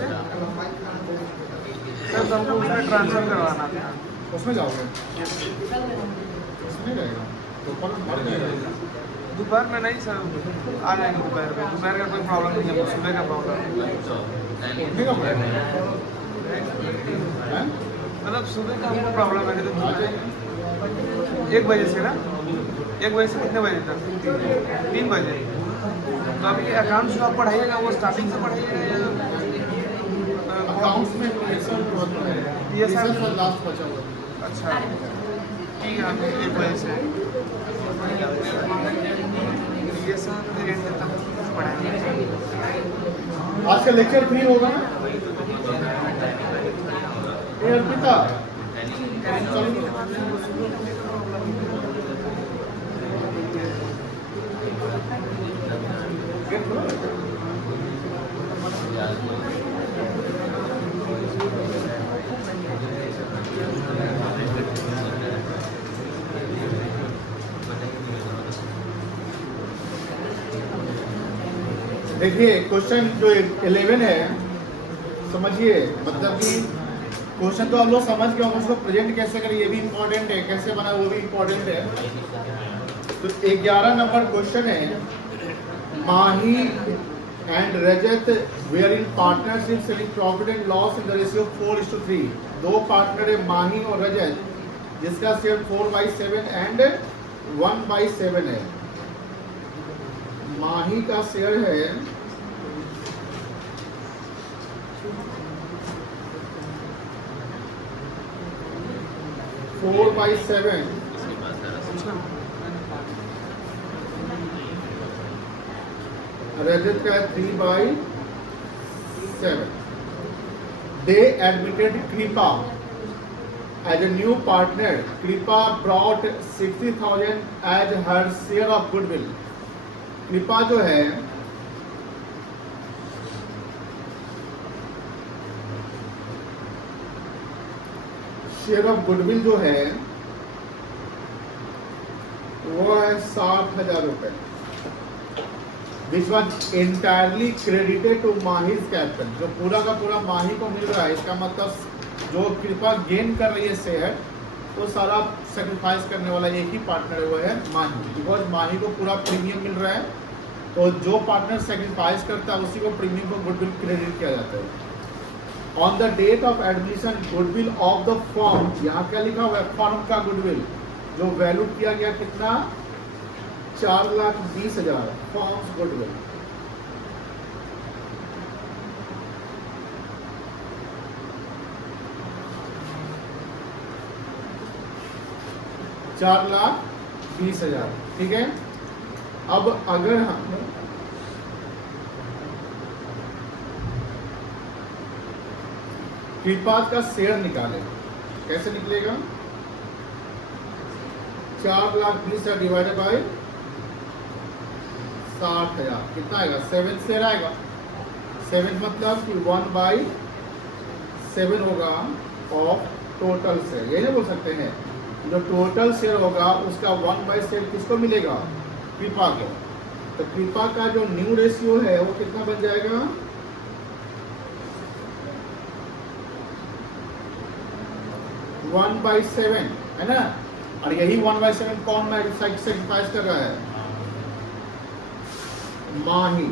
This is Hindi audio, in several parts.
से सर, तो हमको उसमें ट्रांसफर करवाना था। उसमें जाओगे? उसमें रहेगा तो बढ़ जाएगा। दोपहर में नहीं सर, आ जाएंगे दोपहर में। दोपहर का कोई प्रॉब्लम नहीं है, सुबह का प्रॉब्लम है। उठने का प्रॉब्लम है? मतलब सुबह का हमको प्रॉब्लम है, तो 1 बजे से ना, 1 बजे से कितने बजे तक? 3 बजे। तो अभी अकाउंट्स जो आप पढ़ाइएगा वो स्टार्टिंग से पढ़ाइएगा या अकाउंट्स में ऐसा ये सर लास्ट बचा हुआ है। अच्छा ठीक है, अभी 1 बजे से ये सर फिर एंड तक पढ़ाएंगे। आज का लेक्चर फ्री होगा ना? ये अर्पिता देखिए क्वेश्चन जो 11 है, समझिए, मतलब कि क्वेश्चन तो आप लोग समझ गए होंगे, उसको प्रेजेंट कैसे करें ये भी इम्पोर्टेंट है, कैसे बना वो भी इम्पोर्टेंट है। तो 11 नंबर क्वेश्चन है, Mahi and Rajat were in partnership sharing profit and loss in the ratio 4:3। दो पार्टनर है माही और रजत, जिसका शेयर 4/7 एंड 1/7 है। माही का शेयर है 4/7, रजत का 3/7। They admitted Kripa as a new partner. Kripa brought 60,000 as her share of goodwill. कृपा जो है शेयर ऑफ गुडविल जो है वो है 60,000 रुपए, which was entirely credited to Mahi's capital. जो पूरा का पूरा माही को मिल रहा है, इसका मतलब जो कृपा गेन कर रही है शेयर, वो सारा सेक्रीफाइस करने वाला एक ही पार्टनर है, वो है माही। बिकॉज माही को पूरा प्रीमियम मिल रहा है, तो जो पार्टनर सेक्रीफाइस करता है उसी को प्रीमियम को गुडविल क्रेडिट किया जाता है। On the date of admission goodwill of the firm, यहाँ क्या लिखा हुआ है? फर्म का गुडविल जो वैल्यू किया गया कितना? 4,20,000 फर्म्स गुडविल। $4,20,000, ठीक है। अब अगर हम कृपा का शेयर निकालें, कैसे निकलेगा? 4,20,000 डिवाइडेड बाई 60,000, कितना आएगा? 7 शेयर आएगा। 7 मतलब कि 1/7 होगा ऑफ टोटल शेयर, ये नहीं बोल सकते हैं। जो टोटल शेयर होगा उसका 1/7 किसको मिलेगा? कृपा को। तो कृपा का जो न्यू रेशियो है वो कितना बन जाएगा? 1/7 है ना। और यही 1/7 कौन सेक्रीफाइस कर रहा है? माही।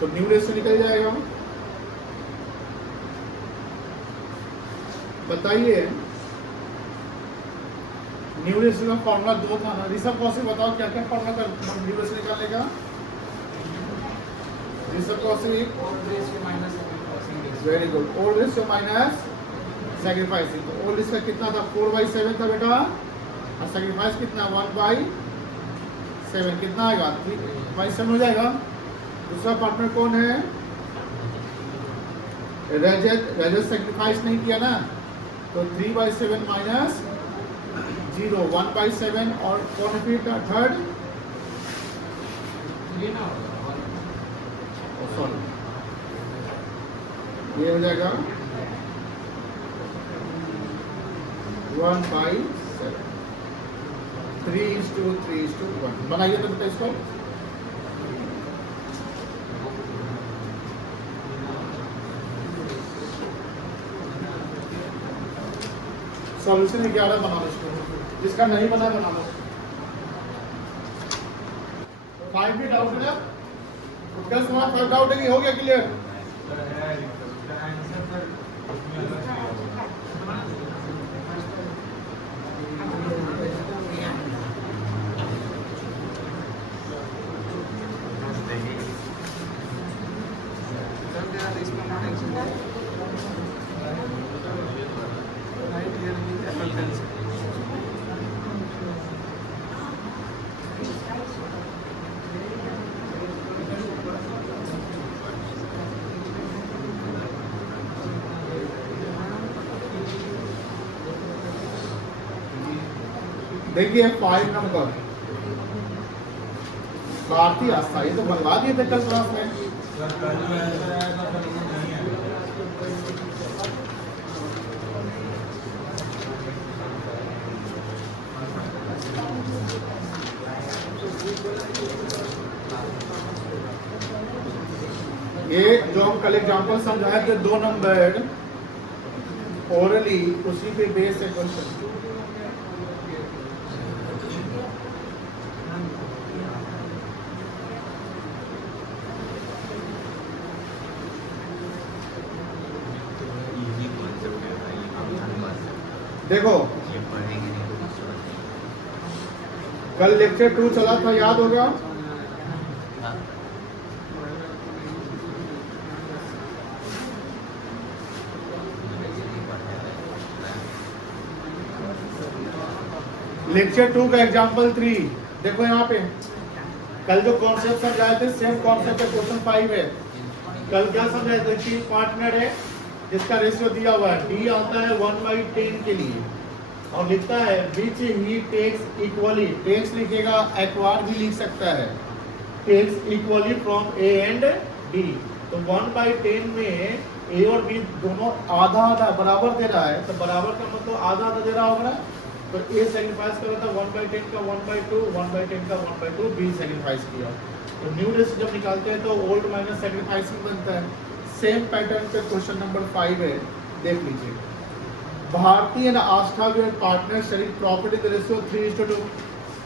तो न्यू रेशियो निकल जाएगा। बताइए, न्यू रेशियो का फॉर्मूला 2 था ना। ऋषभ कौशिक बताओ क्या क्या फॉर्मूला का न्यू रेशियो निकालने का? Rishabh Kaushik, very good. Old ratio minus sacrificing. तो ओल्ड रेशियो कितना था? 4/7 था बेटा, और सेक्रीफाइस कितना? 1/7। कितना आएगा? 3/7 हो जाएगा। दूसरा पार्टनर कौन है? रजत। रजत सेक्रीफाइस नहीं किया ना, तो 3/7 माइनस 0, 1/7। और कौन फिर थर्ड? सॉरी, ये हो जाएगा 1/7। 3:3:1 बनाइए तो बेटा इसको। सॉल्यूशन 11 बना लो इसको, जिसका नहीं बना बना लो। 5 भी डाउट है, कल तुम्हारा 5 डाउट है कि हो गया क्लियर? देखिए 5 नंबर भारतीय आस्था, ये तो बनवा दिए थे कल क्लास में। ये जो हम कल एग्जांपल समझाए थे 2 नंबर ओरली, उसी पे बेस है क्वेश्चन। देखो कल लेक्चर 2 चला था, याद होगा? लेक्चर 2 का एग्जांपल 3 देखो यहाँ पे। कल जो कॉन्सेप्ट समझाए थे सेम कॉन्सेप्ट है, क्वेश्चन 5 है। कल क्या समझाए थे? 3 पार्टनर है जिसका रेशियो दिया हुआ है, डी आता है 1/10 के लिए और लिखता है which he takes equally, takes लिखेगा, एक्वायर भी लिख सकता है, takes equally from A and D. तो 1/10 में ए और बी दोनों आधा आधा बराबर दे रहा है, तो बराबर का मतलब आधा आधा दे रहा होगा। तो ए सेक्रीफाइस कर रहा था 1/10 का 1/2, 1/10 का 1/2, बी सेक्रीफाइस किया। तो न्यू रेशियो जब निकालते हैं तो ओल्ड माइनस सेक्रीफाइसिंग बनता है। सेम पैटर्न पे क्वेश्चन नंबर 5 है, देख लीजिए। Bharti and Aastha were partner sharing property the ratio 3:2।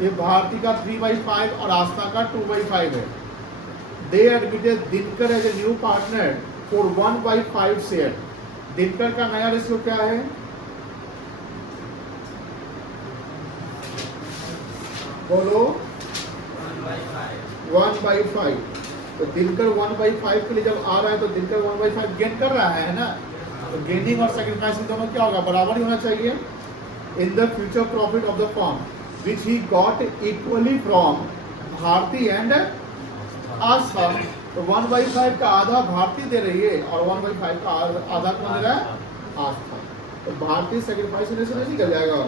ये भारती का 3/5 और आस्था का 2/5 है। They admitted Dinkar as a new partner for 1/5 share. Dinkar का नया रेशियो क्या है? बोलो 1/5। तो दिनकर 1/5 के लिए जब आ रहा है तो दिनकर 1/5 गेन कर रहा है ना, तो गेनिंग और सेक्रीफाइसिंग दोनों क्या होगा? बराबर ही होना चाहिए। In the future profit of the firm which he got equally from Bharti and Aastha. तो 1/5 का आधा भारती दे रही है और 1/5 का आधा कौन दे रहा है? आस्था। तो भारती सेक्रीफाइस होने से नहीं निकल जाएगा।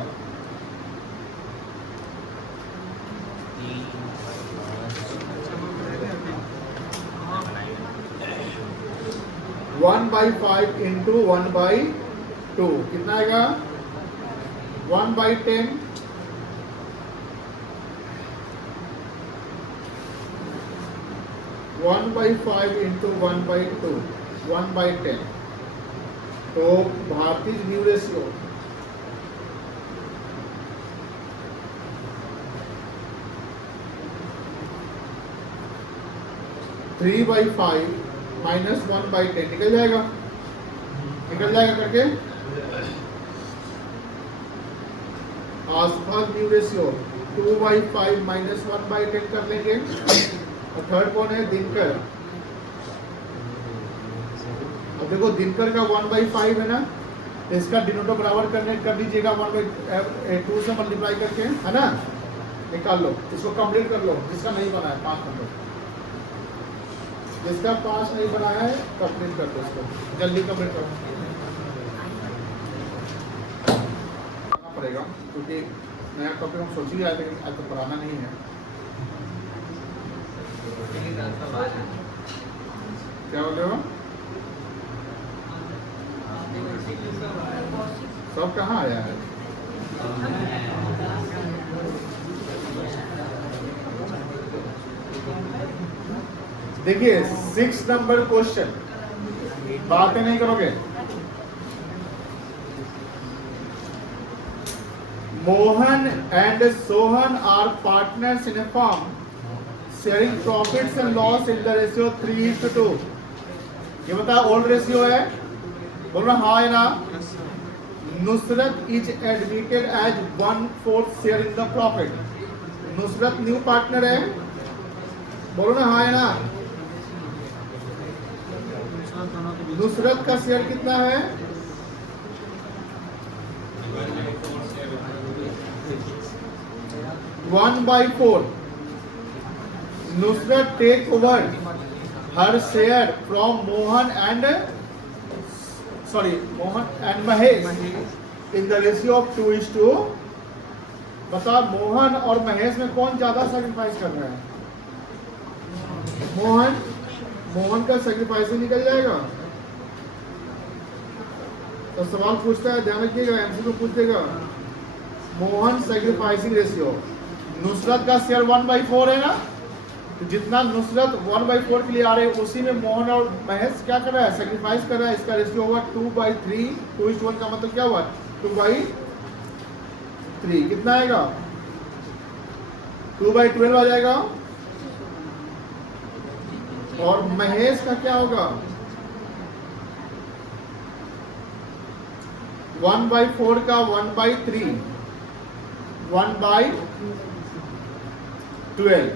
वन बाई 5 इंटू 1/2 कितना आएगा? 1/10। One by 5 into 1/2 1/10। तो भारतीय न्यू रेशियो (3/5 माइनस 1/10) निकल जाएगा, निकल जाएगा करके। आसपास न्यू रेशियो 2/5 माइनस 1/10 कर लेंगे। और थर्ड कौन है? दिनकर। अब देखो दिनकर का 1/5 है ना, तो इसका डिनोटर बराबर करने कर दीजिएगा 1/2 से मल्टीप्लाई करके, है ना। निकाल लो, इसको कंप्लीट कर लो। जिसका नहीं बना है 5 नंबर, जिसका 5 नहीं बना है कंप्लीट कर दो, इसको जल्दी कंप्लीट करो पड़ेगा, क्योंकि नया टॉपिक हम सोच ही आए थे, आज तो पढ़ाना नहीं है। क्या बोल रहे हो? सब कहाँ आया है? देखिए 6 नंबर क्वेश्चन, बातें नहीं करोगे। Mohan and Sohan are partners in a firm sharing profits and loss in the ratio 3:2। ये बता ओल्ड रेशियो है, बोल रहा हाँ है ना। Nusrat is admitted as 1/4 share in the profit. Nusrat new partner है, बोलो ना हाँ है ना। नुसरत का शेयर कितना है? 1/4। Nusrat take over her share from Mohan and Mahesh in the ratio of 2:2। बता मोहन और महेश में कौन ज्यादा सैक्रिफाइस कर रहा है? मोहन का सैक्रिफाइस ही निकल जाएगा। तो सवाल पूछता है, ध्यान रखिएगा, एमसीक्यू पूछ देगा। मोहन सैक्रिफाइसिंग रेशियो, नुसरत का शेयर 1/4 है ना, तो जितना नुसरत 1/4 के लिए आ रहे हैं उसी में मोहन और महेश क्या कर रहा है? सैक्रिफाइस कर रहा है। इसका रेशियो होगा 2/3। 2:1 का मतलब क्या हुआ? 2/3। कितना आएगा? 2/12 आ जाएगा। और महेश का क्या होगा? 1/4 का 1/3, 1/12।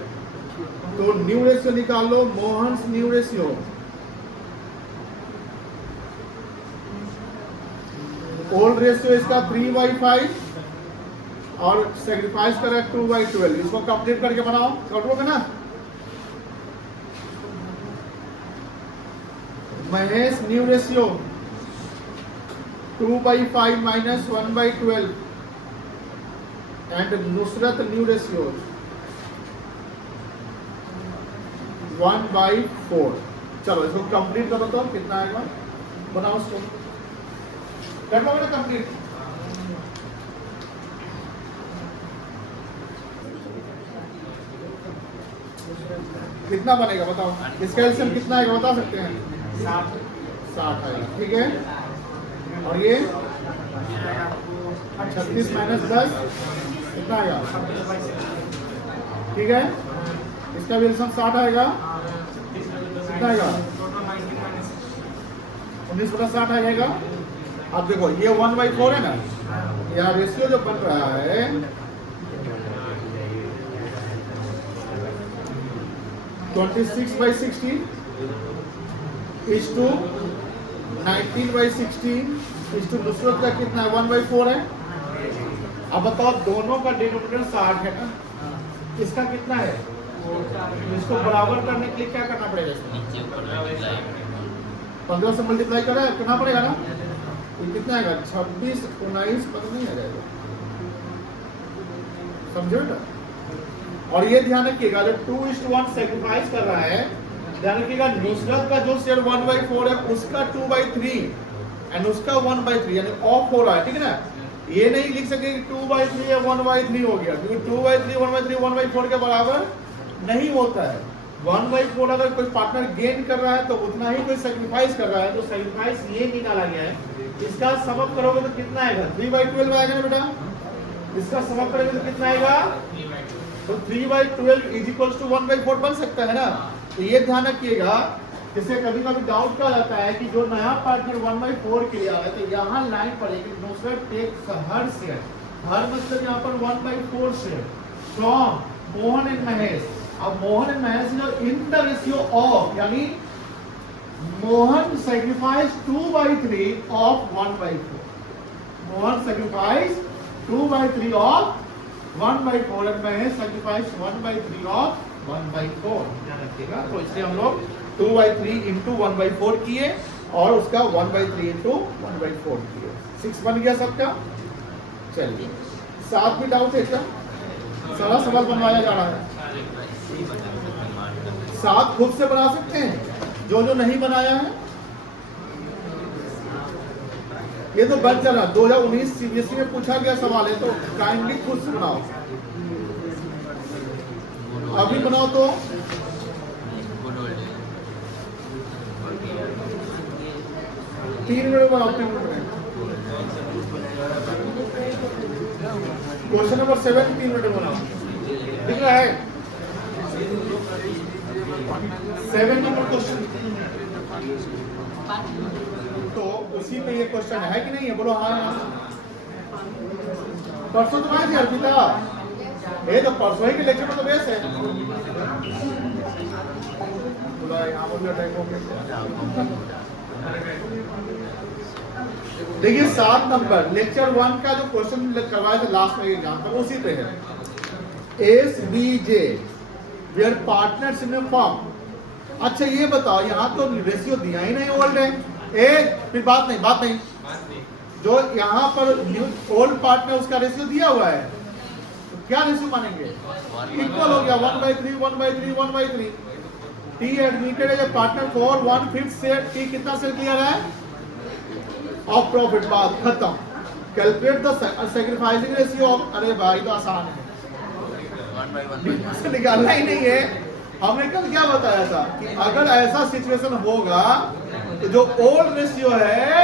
तो न्यू रेशियो निकाल लो, Mohan new ratio. Old ratio इसका 3/5 और सेक्रीफाइस कर रहा है 2/12। इसको कंप्लीट करके बनाओ, करोगे ना। Mahesh new ratio 2/5 minus 1/12 and Nusrat new ratio 1/4। चलो इसको कंप्लीट करो तो कितना आएगा, बनाओ इसको, कर लो ना कंप्लीट। कितना बनेगा बताओ, इसका एलसीएम कितना आएगा बता सकते हैं? 60 आएगा, ठीक है। और ये 36 माइनस 10 कितना आएगा, ठीक है। इसका भी एलसीएम 60 आएगा, कितना आएगा? 19/60 आ जाएगा। अब देखो ये 1/4 है ना, यहाँ रेशियो जो बन रहा है 26/60 is to 19/16 is to Nusrat का कितना है? 1/4 है। अब बताओ दोनों का डिनोमिनेटर 60 है ना, इसका कितना है? इसको बराबर करने के लिए क्या करना पड़ेगा? 15 से मल्टीप्लाई करना पड़ेगा ना। ये कितना आएगा? 26, 19 पता नहीं आ जाएगा, समझो ना। और ये ध्यान रखिएगा जब 2:1 सेक्रीफाइस कर रहा है, ध्यान रखिएगा नुसरत का जो शेयर 1/4 है उसका 2/3 एंड उसका 1/3 यानी ऑफ हो रहा है, ठीक है ना। ये नहीं लिख सके कि 2/3 या 1/3 हो गया, क्योंकि 2/3 1/3 1/4 के बराबर नहीं होता है। 1/4 अगर कोई पार्टनर गेन कर रहा है तो उतना ही कोई सेक्रीफाइस कर रहा है, तो सेक्रीफाइस ये निकाला गया है। इसका समअप करोगे तो कितना आएगा? 3/12 आएगा ना बेटा। इसका समअप करोगे तो कितना आएगा? तो 3/12 इज इक्वल टू 1/4 बन सकता है ना। तो ये ध्यान रखिएगा, जिससे कभी कभी डाउट क्या जाता है कि जो नया पार्टनर 1/4 के लिए आ रहा है तो यहाँ लाइन पड़ेगी Nusrat takes her share, her मतलब यहाँ पर 1/4 share from Mohan and Mahesh. अब Mohan and Mahesh in the ratio of, यानी Mohan sacrifice 2/3 of 1/4। Mohan sacrifice 2/3 of 1/4 and Mahesh sacrifice 1/3 of 1/4। ध्यान रखिएगा। तो इसलिए हम लोग 2/3 इंटू 1/4 किए और उसका 1/3 इंटू 1/4 किए। 6 बन गया सबका। चलिए 7 भी डाउट है क्या? सारा सवाल बनवाया जा रहा है। 7 खुद से बना सकते हैं, जो नहीं बनाया है। ये तो बन चला 2019 सीबीएसई में पूछा गया सवाल है, तो काइंडली खुद से बनाओ। अभी बनाओ तो 3 मिनट बनाओ, 3 मिनट में। क्वेश्चन नंबर 7 3 मिनट बनाओ, दिख रहा है? 7 नंबर क्वेश्चन, तो उसी पे ये क्वेश्चन है कि नहीं है? बोलो हाँ ना। परसों तो आए थे अर्पिता, ये तो परसों ही के लेक्चर में तो बेस है। बोला यहाँ पर भी अटैक हो गया। देखिए 7 नंबर लेक्चर 1 का जो क्वेश्चन करवाया था लास्ट में एग्जाम का, उसी पे है। SBJ were partners in a firm. अच्छा ये बताओ, यहाँ तो रेशियो दिया ही नहीं ओल्ड है, फिर बात नहीं जो यहाँ पर ओल्ड पार्टनर उसका रेशियो दिया हुआ है, तो क्या रेशियो मानेंगे? इक्वल हो गया 1/3 1/3 1/3। T admitted as a partner for 1/5 share. T कितना शेयर क्लियर है ऑफ प्रॉफिट, बात खत्म। Calculate the sacrificing ratio of, अरे भाई तो आसान है, निकालना ही नहीं है। हमने कल क्या बताया था कि अगर ऐसा सिचुएशन होगा तो जो ओल्ड रेशियो है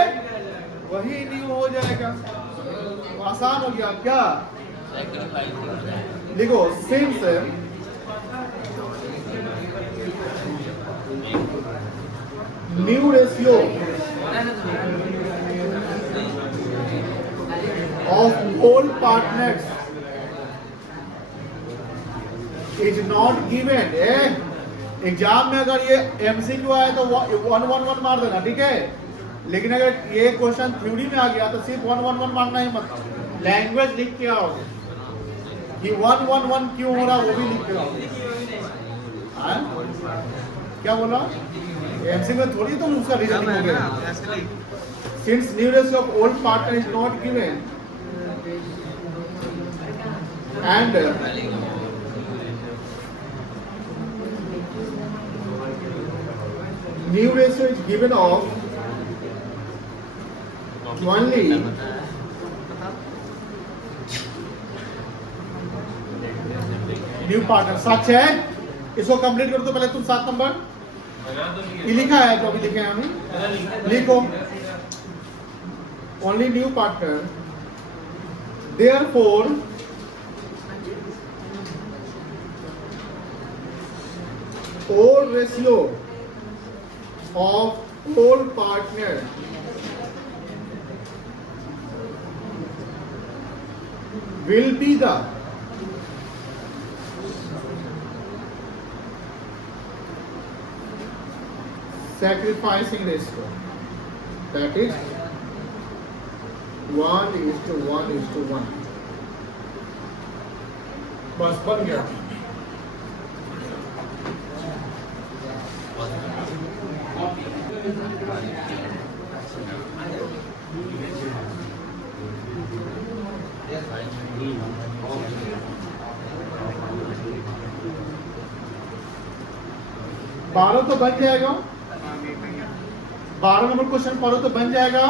वही न्यू हो जाएगा, तो आसान हो गया। क्या लिखो? Since new ratio of old partners is not given. Exam में अगर ये MCQ आए तो 111 मार देना, ठीक है? लेकिन अगर ये क्वेश्चन थ्योरी में आ गया तो सिर्फ 111 मारना ही मत, लैंग्वेज लिख के आओ कि 111 क्यों हो रहा वो भी लिख के आओ। क्या बोला? MCQ में थोड़ी तुम उसका रीजनिंग हो गया। Since new ratio of old partner is not given and new ratio is given of only new partner. सच है? इसको कंप्लीट कर दो पहले तुम। 7 नंबर ये लिखा है, जो अभी लिखे हैं हमें, लिखो only new partner, therefore old ratio of old partner will be the sacrificing ratio, that is 1:1:1। बस बन गया। बारह तो बन जाएगा, 12 नंबर क्वेश्चन पढ़ो तो बन जाएगा।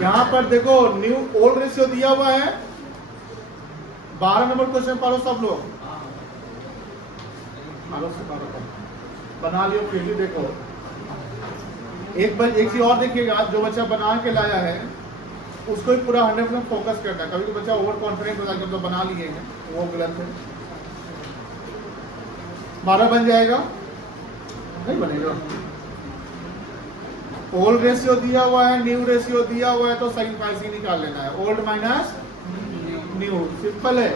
यहाँ पर देखो न्यू ओल्ड रेशियो दिया हुआ है। 12 नंबर क्वेश्चन पढ़ो सब लोग, बना लियो फिर भी। देखो एक चीज और देखिएगा, जो बच्चा बना के लाया है उसको ही पूरा 100% फोकस करना है। कभी कोई बच्चा ओवर कॉन्फिडेंट होता है तो बना लिए हैं, वो गलत है। 12 बन जाएगा? नहीं बनेगा। ओल्ड रेशियो दिया हुआ है, न्यू रेशियो दिया हुआ है, तो सैक्रिफाइसिंग निकाल लेना है। ओल्ड माइनस न्यू, सिंपल है।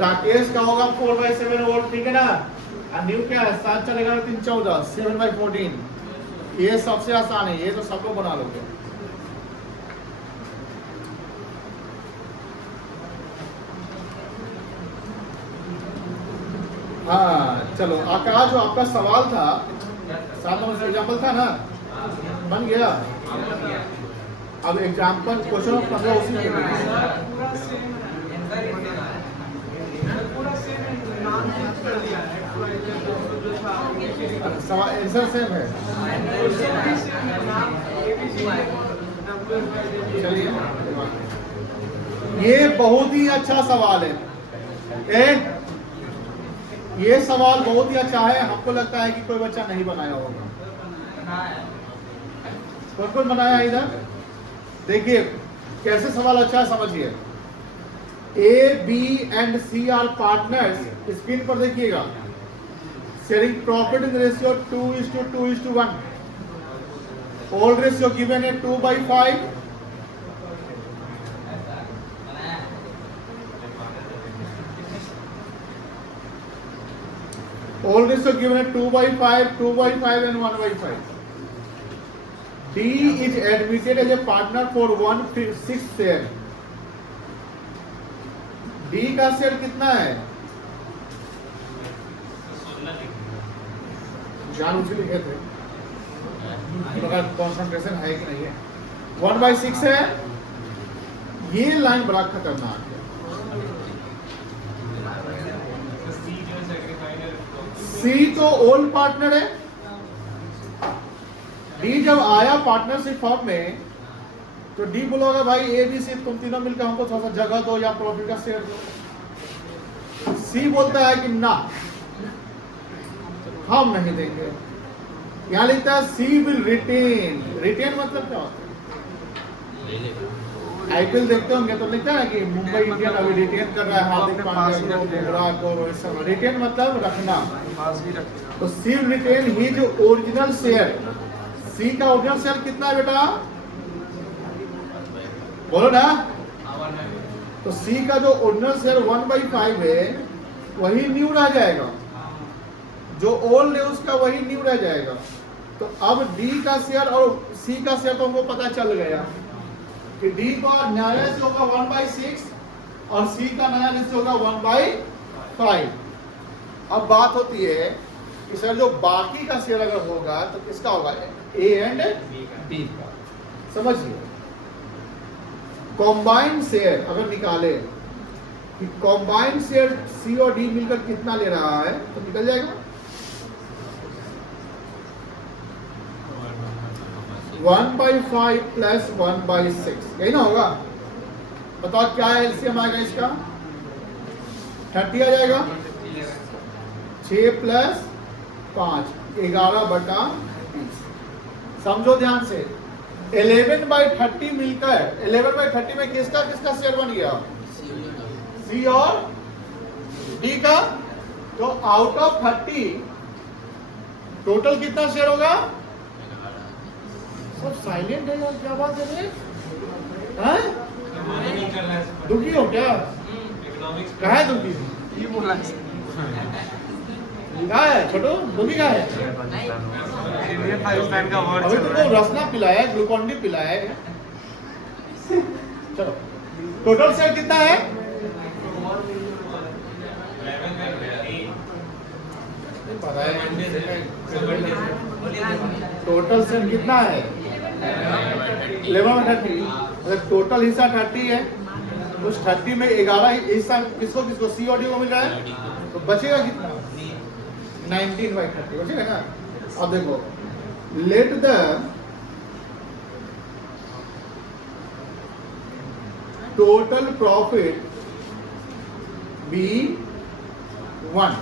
राकेश का होगा 4/7 ओल्ड, ठीक है ना? और न्यू क्या है? 7 चलेगा 3 14, 7/14। ये सबसे आसान है, ये तो सब लोग बना लोगे। हाँ चलो, आकाश जो आपका सवाल था 7 नंबर एग्जाम्पल था ना, बन गया। अब एग्जाम्पल क्वेश्चन ऑफ 15 उसी में आंसर सेम है। चलिए, ये बहुत ही अच्छा सवाल है। ये सवाल बहुत ही अच्छा है। हमको लगता है कि कोई बच्चा नहीं बनाया होगा। कौन कौन बनाया इधर? देखिए कैसे सवाल अच्छा है, समझिए। A B and C are partners, screen पर देखिएगा। Sharing profit in ratio 2:2:1। Old ratio given है 2/5। All ratio given at 2/5, 2/5 and 1/5. D is admitted as a partner for 1/6 share. D का शेयर कितना है? जान उसे लिखे थे, कॉन्सेंट्रेशन है कि नहीं है। 1/6 है। ये लाइन बड़ा खतरनाक है। सी तो ओल्ड पार्टनर है। डी जब आया पार्टनरशिप फॉर्म में तो डी बोलोगे भाई ए बी सी तुम तीनों मिलकर हमको थोड़ा सा जगह दो या प्रॉफिट का शेयर दो। सी बोलता है कि ना, हम नहीं देंगे। यहां लिखता है सी विल रिटेन। रिटेन मतलब क्या होता है? आईपीएल देखते होंगे तो लिखता है कि मुंबई इंडियन अभी रिटेन कर रहा है हार्दिक पांड्या को, बुमराह को, रोहित शर्मा। रिटेन मतलब रखना। तो सी रिटेन ही जो ओरिजिनल शेयर, सी का ओरिजिनल शेयर कितना है बेटा? बोलो ना। तो सी का जो ओरिजिनल शेयर 1/5 है वही न्यू रह जाएगा, जो ओल्ड है उसका वही न्यू रह जाएगा। तो अब डी का शेयर और सी का शेयर तो हमको पता चल गया कि डी का नया रेशियो होगा 1/6 और सी का नया रेशियो होगा 1/5। अब बात होती है कि सर जो बाकी का शेयर अगर होगा तो किसका होगा? ए एंड बी का। समझिए, कॉम्बाइंड शेयर अगर निकाले कि कॉम्बाइंड शेयर सी और डी मिलकर कितना ले रहा है तो निकल जाएगा 1/5 प्लस 1/6। यही ना होगा? बताओ क्या एलसीएम आएगा इसका? 30 आ जाएगा। 6 प्लस 5 11/20। समझो ध्यान से, 11/30 मिलकर 11/30 में किसका किसका शेयर बन गया? सी और डी का। तो आउट ऑफ 30 टोटल कितना शेयर होगा? सब साइलेंट है यार, क्या बात है? दुखी हो क्या? कहा है दुखी? ये बोला कहा है छोटू? दुखी कहा है? इंडियन पाकिस्तान का वर्ड अभी तुमको रसना पिलाया, ग्लूकॉन डी पिलाया है। चलो, टोटल शेयर कितना है? पता है टोटल शेयर कितना है? 11/30। मतलब टोटल हिस्सा 30 है, उस 30 में 11 हिस्सा किसको किसको? सी और डी को मिल रहा है। तो बचेगा कितना? 19/30 बचेगा ना। अब देखो, let the total profit be 1,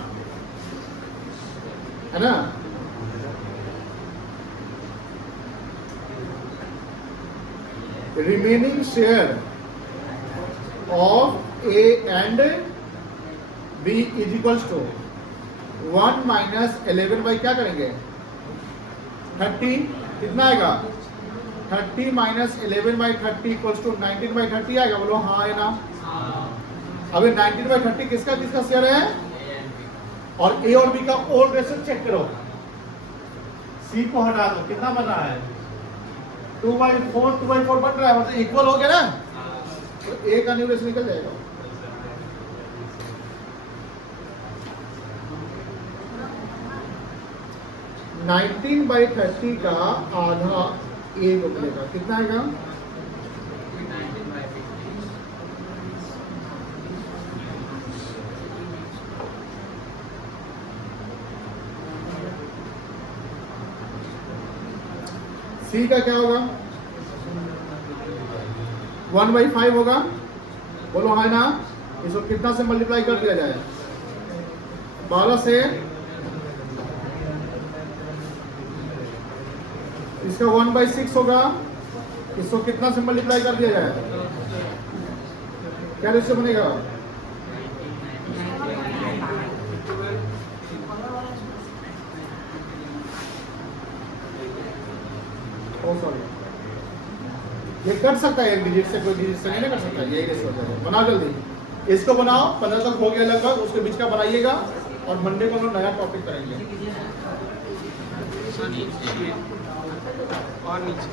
है ना? Remaining share of A and B is equals to 1 minus 11 by क्या करेंगे? 30। कितना आएगा? 30 माइनस 11/30 इक्वल्स टू 19/30 आएगा। बोलो हाँ है ना? अभी 19/30 किसका किसका शेयर है? और ए और बी का ओल्ड रेशियो चेक करो। सी को हटा दो, कितना बन रहा है? 2/4 2/4 बन रहा है, मतलब इक्वल हो गया ना। तो ए का न्यू रेशियो निकल जाएगा। नाइनटीन बाई 30 का आधा ए को मिलेगा। कितना आएगा? सी का क्या होगा? 1/5 होगा। बोलो है ना? इसको कितना से मल्टीप्लाई कर दिया जाए? 12 से इसका 1/6 होगा, इसको कितना से मल्टीप्लाई कर दिया जाए, क्या रेशियो बनेगा? ओ सॉरी, ये कट सकता है एक डिजिट से, कोई डिजिट से नहीं ना कर सकता, यही रेशियो हो जाएगा। बनाओ जल्दी, इसको बनाओ, 15 तक हो गया लगभग, उसके बीच का बनाइएगा और मंडे को हम लोग नया टॉपिक करेंगे। और नीचे